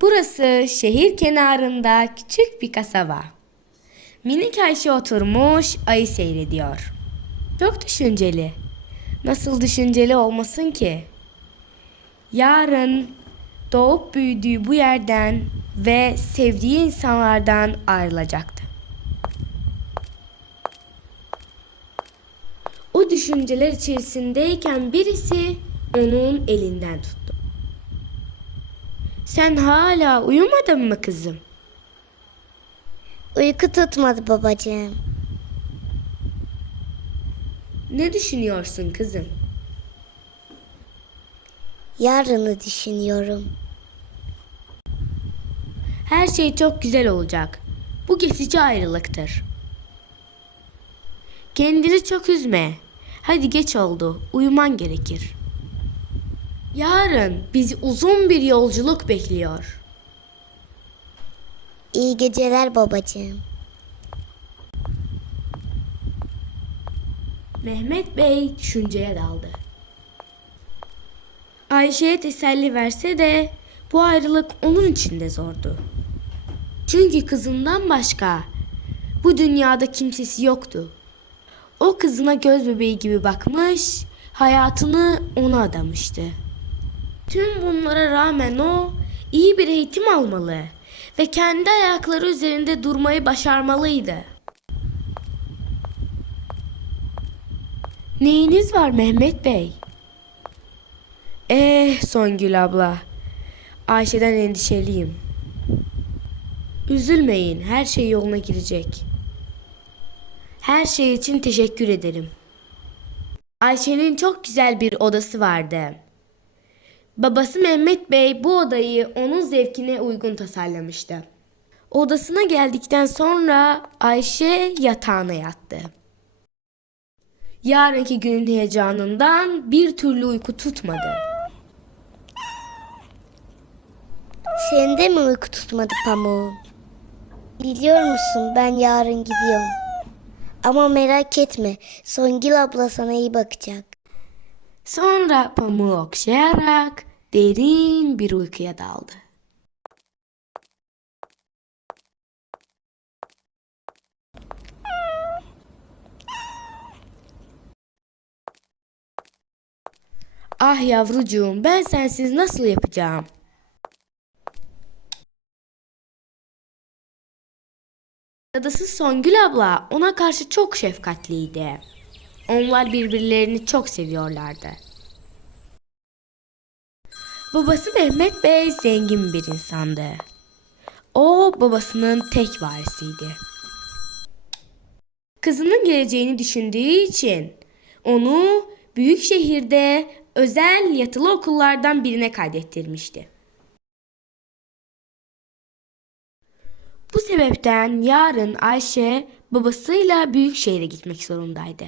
Burası şehir kenarında küçük bir kasaba. Minik Ayşe oturmuş ayı seyrediyor. Çok düşünceli. Nasıl düşünceli olmasın ki? Yarın doğup büyüdüğü bu yerden ve sevdiği insanlardan ayrılacaktı. O düşünceler içerisindeyken birisi onun elinden tuttu. Sen hala uyumadın mı kızım? Uyku tutmadı babacığım. Ne düşünüyorsun kızım? Yarını düşünüyorum. Her şey çok güzel olacak. Bu geçici ayrılıktır. Kendini çok üzme. Hadi geç oldu. Uyuman gerekir. Yarın bizi uzun bir yolculuk bekliyor. İyi geceler babacığım. Mehmet Bey düşünceye daldı. Ayşe'ye teselli verse de bu ayrılık onun için de zordu. Çünkü kızından başka bu dünyada kimsesi yoktu. O kızına göz bebeği gibi bakmış, hayatını ona adamıştı. Tüm bunlara rağmen o iyi bir eğitim almalı ve kendi ayakları üzerinde durmayı başarmalıydı. Neyiniz var Mehmet Bey? Eh Songül abla. Ayşe'den endişeliyim. Üzülmeyin, her şey yoluna girecek. Her şey için teşekkür ederim. Ayşe'nin çok güzel bir odası vardı. Babası Mehmet Bey bu odayı onun zevkine uygun tasarlamıştı. Odasına geldikten sonra Ayşe yatağına yattı. Yarınki günün heyecanından bir türlü uyku tutmadı. Senin de mi uyku tutmadı pamuğum? Biliyor musun ben yarın gidiyorum. Ama merak etme Songül abla sana iyi bakacak. Sonra pamuğu okşayarak derin bir uykuya daldı. Ah yavrucuğum ben sensiz nasıl yapacağım? Dadısı Songül abla ona karşı çok şefkatliydi. Onlar birbirlerini çok seviyorlardı. Babası Mehmet Bey zengin bir insandı. O babasının tek varisiydi. Kızının geleceğini düşündüğü için onu büyük şehirde özel yatılı okullardan birine kaydettirmişti. Bu sebepten yarın Ayşe babasıyla büyük şehre gitmek zorundaydı.